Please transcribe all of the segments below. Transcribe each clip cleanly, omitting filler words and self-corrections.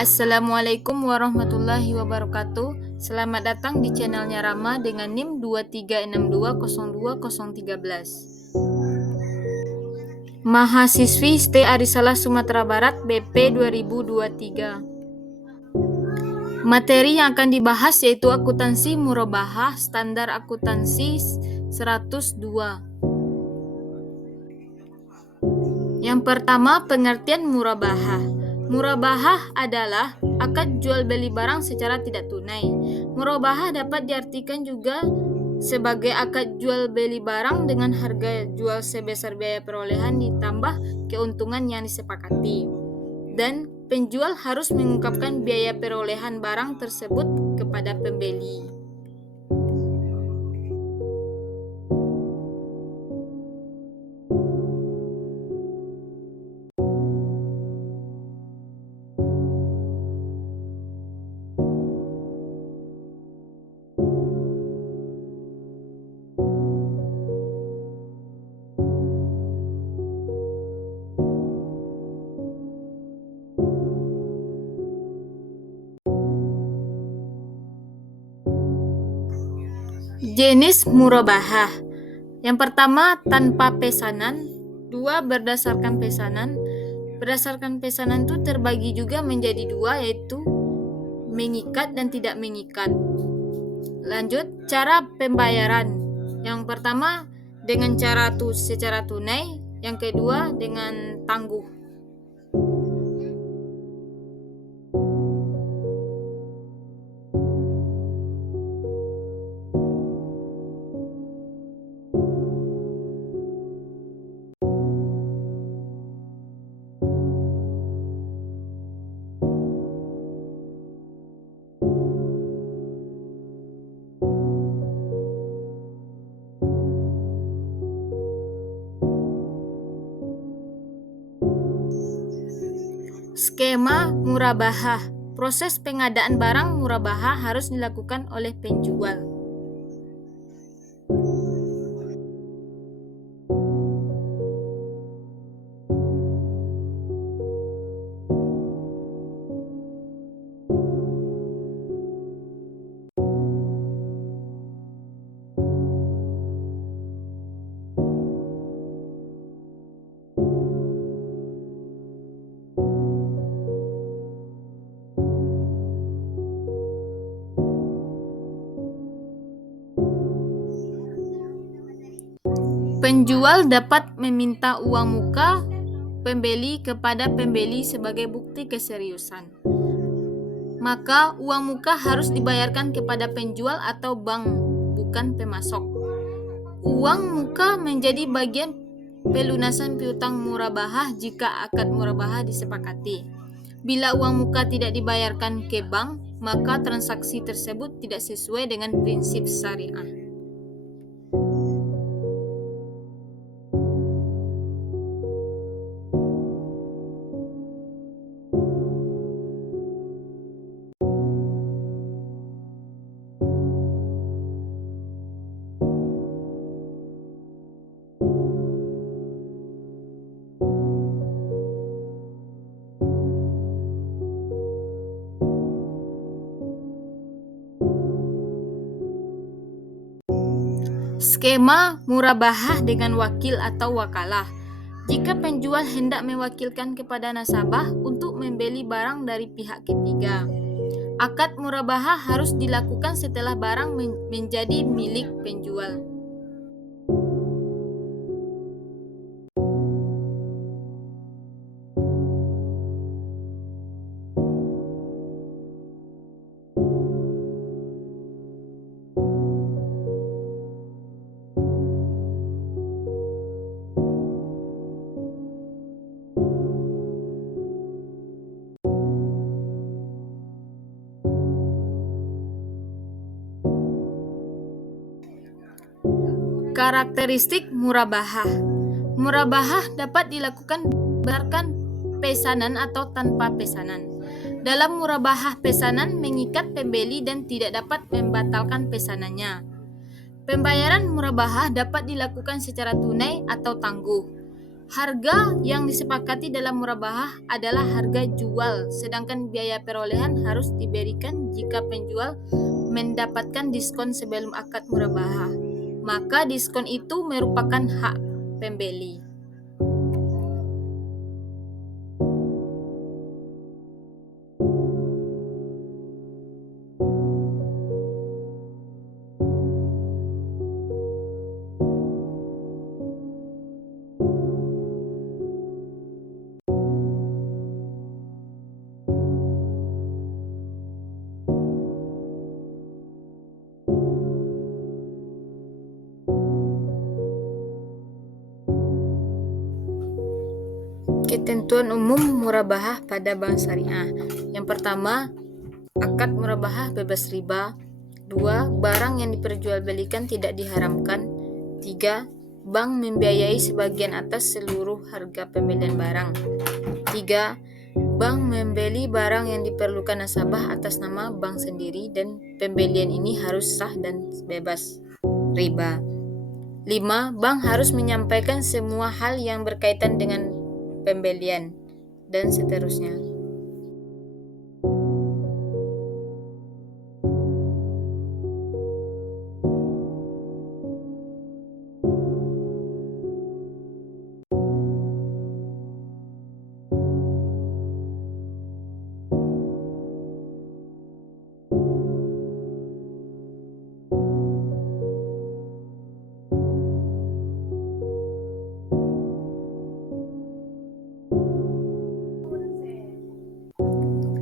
Assalamualaikum warahmatullahi wabarakatuh. Selamat datang di channelnya Rama dengan NIM 23620213. Mahasiswi ST Arisalah Sumatera Barat BP 2023. Materi yang akan dibahas yaitu akuntansi murabahah standar akuntansi 102. Yang pertama, pengertian murabahah. Murabahah adalah akad jual beli barang secara tidak tunai. Murabahah dapat diartikan juga sebagai akad jual beli barang dengan harga jual sebesar biaya perolehan ditambah keuntungan yang disepakati. Dan penjual harus mengungkapkan biaya perolehan barang tersebut kepada pembeli. Jenis murabahah. Yang pertama, tanpa pesanan. Dua, berdasarkan pesanan. Berdasarkan pesanan itu terbagi juga menjadi dua, yaitu mengikat dan tidak mengikat. Lanjut, cara pembayaran. Yang pertama dengan cara secara tunai, yang kedua dengan tangguh. Skema murabahah. Proses pengadaan barang murabahah harus dilakukan oleh penjual. Penjual dapat meminta uang muka pembeli kepada pembeli sebagai bukti keseriusan. Maka uang muka harus dibayarkan kepada penjual atau bank, bukan pemasok. Uang muka menjadi bagian pelunasan piutang murabahah jika akad murabahah disepakati. Bila uang muka tidak dibayarkan ke bank, maka transaksi tersebut tidak sesuai dengan prinsip syariah. Skema murabahah dengan wakil atau wakalah. Jika penjual hendak mewakilkan kepada nasabah untuk membeli barang dari pihak ketiga, akad murabahah harus dilakukan setelah barang menjadi milik penjual. Karakteristik murabahah. Murabahah dapat dilakukan berdasarkan pesanan atau tanpa pesanan. Dalam murabahah, pesanan mengikat pembeli dan tidak dapat membatalkan pesanannya. Pembayaran murabahah dapat dilakukan secara tunai atau tangguh. Harga yang disepakati dalam murabahah adalah harga jual, sedangkan biaya perolehan harus diberikan jika penjual mendapatkan diskon sebelum akad murabahah. Maka diskon itu merupakan hak pembeli. Ketentuan umum murabahah pada bank syariah. Yang pertama, akad murabahah bebas riba. 2. Barang yang diperjualbelikan tidak diharamkan. 3. Bank membiayai sebagian atas seluruh harga pembelian barang. 3. Bank membeli barang yang diperlukan nasabah atas nama bank sendiri dan pembelian ini harus sah dan bebas riba. 5. Bank harus menyampaikan semua hal yang berkaitan dengan pembelian, dan seterusnya.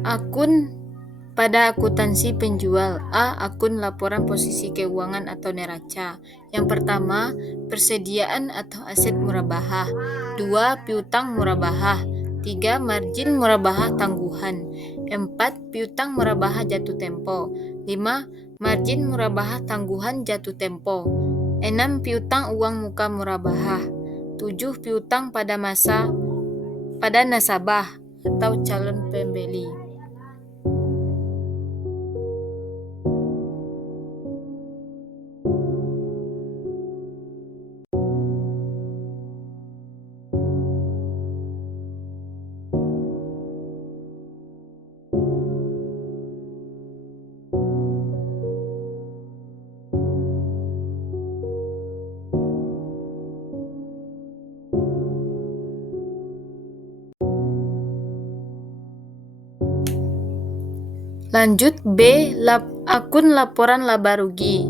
Akun pada akuntansi penjual. A. Akun laporan posisi keuangan atau neraca. Yang pertama, persediaan atau aset murabahah. 2. Piutang murabahah. 3. Margin murabahah tangguhan. 4. Piutang murabahah jatuh tempo. 5. Margin murabahah tangguhan jatuh tempo. 6. Piutang uang muka murabahah. 7. Piutang pada nasabah atau calon pembeli. Lanjut B. Akun laporan laba rugi.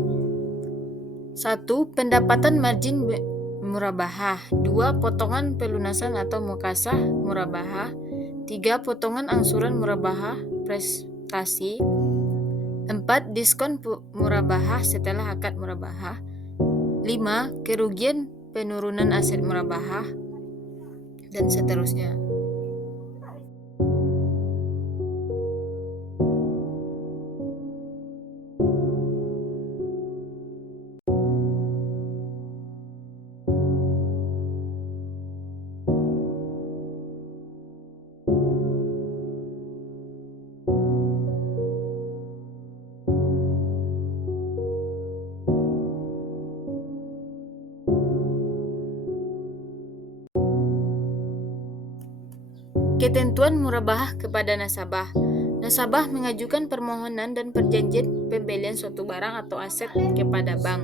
1. Pendapatan margin murabahah. 2. Potongan pelunasan atau mukasah murabahah. 3. Potongan angsuran murabahah prestasi. 4. Diskon murabahah setelah akad murabahah. 5. Kerugian penurunan aset murabahah, dan seterusnya. Ketentuan murabahah kepada nasabah. Nasabah mengajukan permohonan dan perjanjian pembelian suatu barang atau aset kepada bank.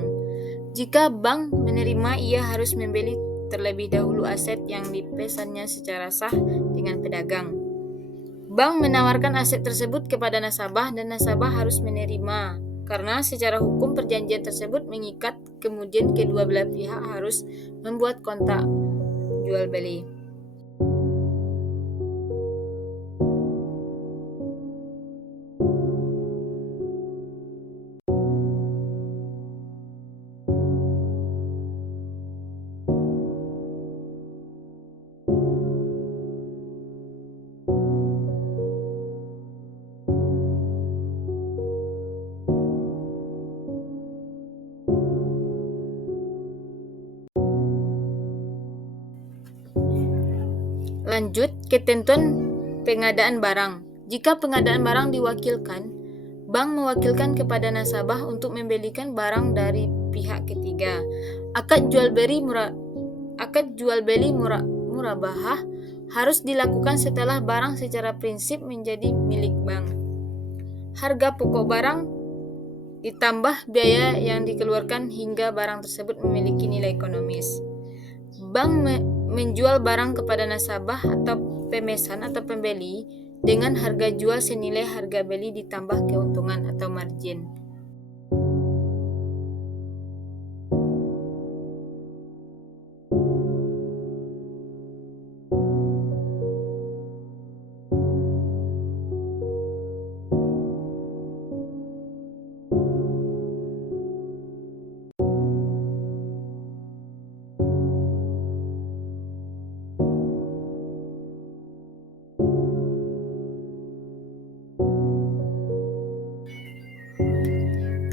Jika bank menerima, ia harus membeli terlebih dahulu aset yang dipesannya secara sah dengan pedagang. Bank menawarkan aset tersebut kepada nasabah dan nasabah harus menerima. Karena secara hukum perjanjian tersebut mengikat, kemudian kedua belah pihak harus membuat kontrak jual beli. Lanjut, ketentuan pengadaan barang. Jika pengadaan barang diwakilkan, bank mewakilkan kepada nasabah untuk membelikan barang dari pihak ketiga. Akad jual beli murabahah harus dilakukan setelah barang secara prinsip menjadi milik bank. Harga pokok barang ditambah biaya yang dikeluarkan hingga barang tersebut memiliki nilai ekonomis. Bank menjual barang kepada nasabah atau pemesan atau pembeli dengan harga jual senilai harga beli ditambah keuntungan atau margin.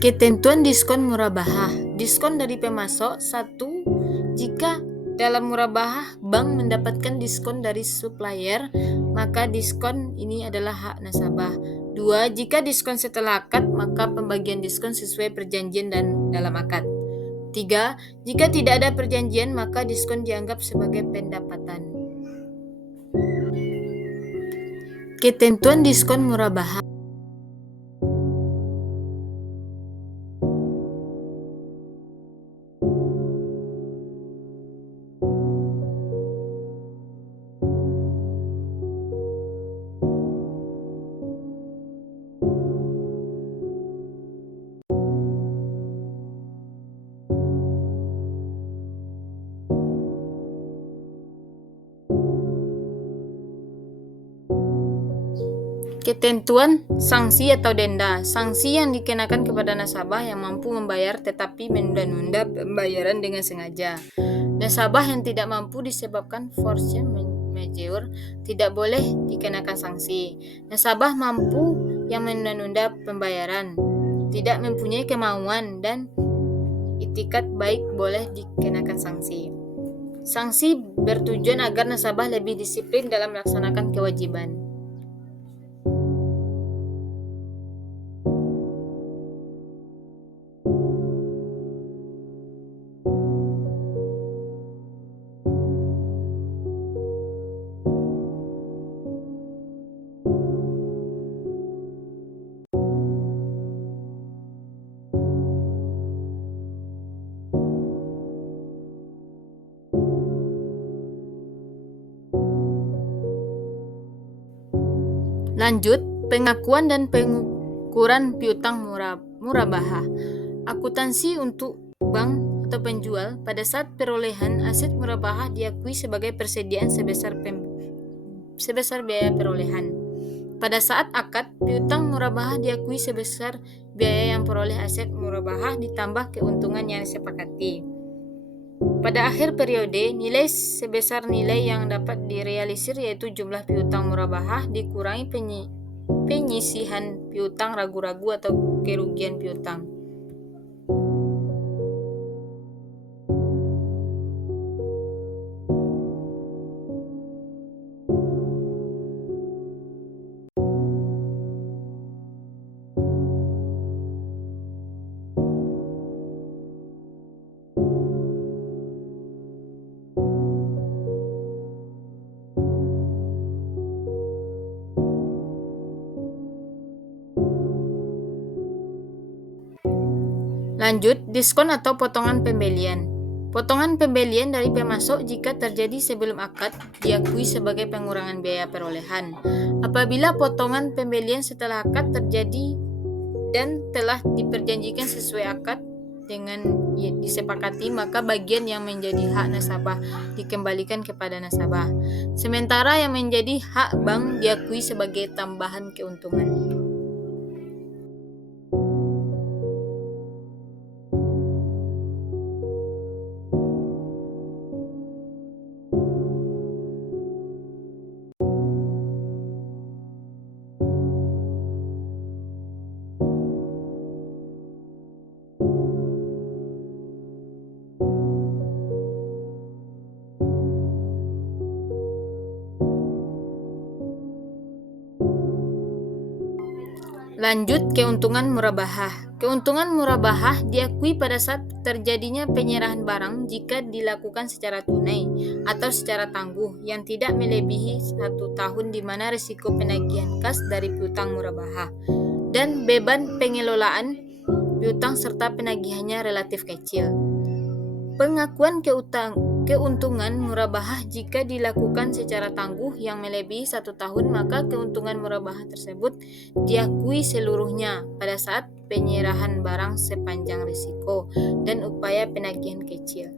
Ketentuan diskon murabahah. Diskon dari pemasok. 1. Jika dalam murabahah bank mendapatkan diskon dari supplier, maka diskon ini adalah hak nasabah. 2. Jika diskon setelah akad, maka pembagian diskon sesuai perjanjian dan dalam akad. 3. Jika tidak ada perjanjian, maka diskon dianggap sebagai pendapatan. Ketentuan diskon murabahah. Ketentuan sanksi atau denda. Sanksi yang dikenakan kepada nasabah yang mampu membayar tetapi menunda-nunda pembayaran dengan sengaja. Nasabah yang tidak mampu disebabkan force majeure tidak boleh dikenakan sanksi. Nasabah mampu yang menunda-nunda pembayaran, tidak mempunyai kemauan dan itikat baik boleh dikenakan sanksi. Sanksi bertujuan agar nasabah lebih disiplin dalam melaksanakan kewajiban. Lanjut, pengakuan dan pengukuran piutang murabahah. Akuntansi untuk bank atau penjual pada saat perolehan aset murabahah diakui sebagai persediaan sebesar biaya perolehan. Pada saat akad, piutang murabahah diakui sebesar biaya yang peroleh aset murabahah ditambah keuntungan yang disepakati. Pada akhir periode, nilai sebesar nilai yang dapat direalisir yaitu jumlah piutang murabahah dikurangi penyisihan piutang ragu-ragu atau kerugian piutang. Lanjut, diskon atau potongan pembelian. Potongan pembelian dari pemasok jika terjadi sebelum akad diakui sebagai pengurangan biaya perolehan. Apabila potongan pembelian setelah akad terjadi dan telah diperjanjikan sesuai akad dengan disepakati, maka bagian yang menjadi hak nasabah dikembalikan kepada nasabah. Sementara yang menjadi hak bank diakui sebagai tambahan keuntungan. Lanjut, keuntungan murabahah. Keuntungan murabahah diakui pada saat terjadinya penyerahan barang jika dilakukan secara tunai atau secara tangguh yang tidak melebihi 1 tahun, di mana risiko penagihan kas dari piutang murabahah dan beban pengelolaan piutang serta penagihannya relatif kecil. Pengakuan keuntungan murabahah jika dilakukan secara tangguh yang melebihi 1 tahun, maka keuntungan murabahah tersebut diakui seluruhnya pada saat penyerahan barang sepanjang risiko dan upaya penagihan kecil.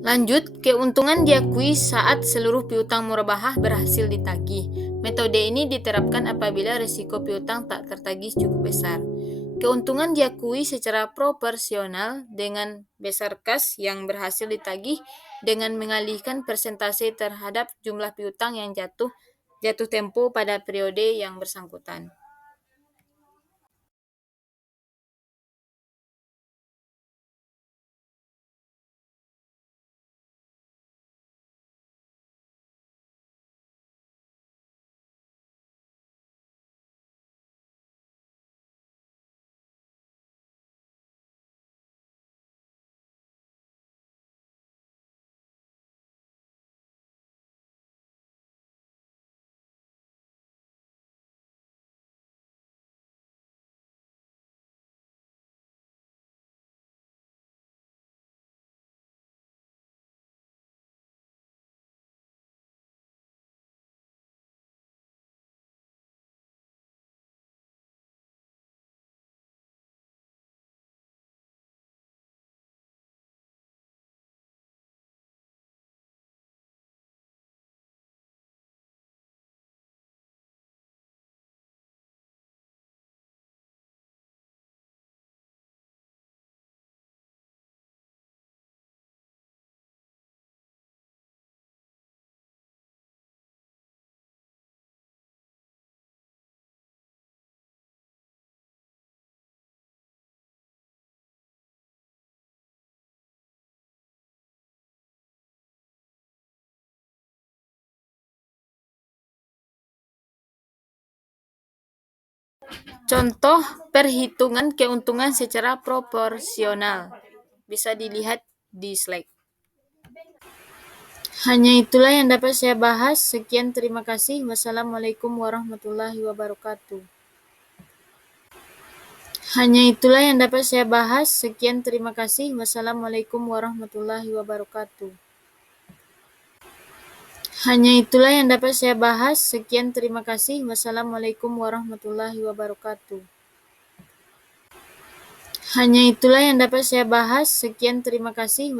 Lanjut, keuntungan diakui saat seluruh piutang murabahah berhasil ditagih. Metode ini diterapkan apabila risiko piutang tak tertagih cukup besar. Keuntungan diakui secara proporsional dengan besar kas yang berhasil ditagih dengan mengalihkan persentase terhadap jumlah piutang yang jatuh tempo pada periode yang bersangkutan. Contoh perhitungan keuntungan secara proporsional bisa dilihat di slide. Hanya itulah yang dapat saya bahas. Sekian, terima kasih. Wassalamualaikum warahmatullahi wabarakatuh. Hanya itulah yang dapat saya bahas. Sekian, terima kasih. Wassalamualaikum warahmatullahi wabarakatuh. Hanya itulah yang dapat saya bahas. Sekian, terima kasih. Wassalamualaikum warahmatullahi wabarakatuh. Hanya itulah yang dapat saya bahas. Sekian, terima kasih.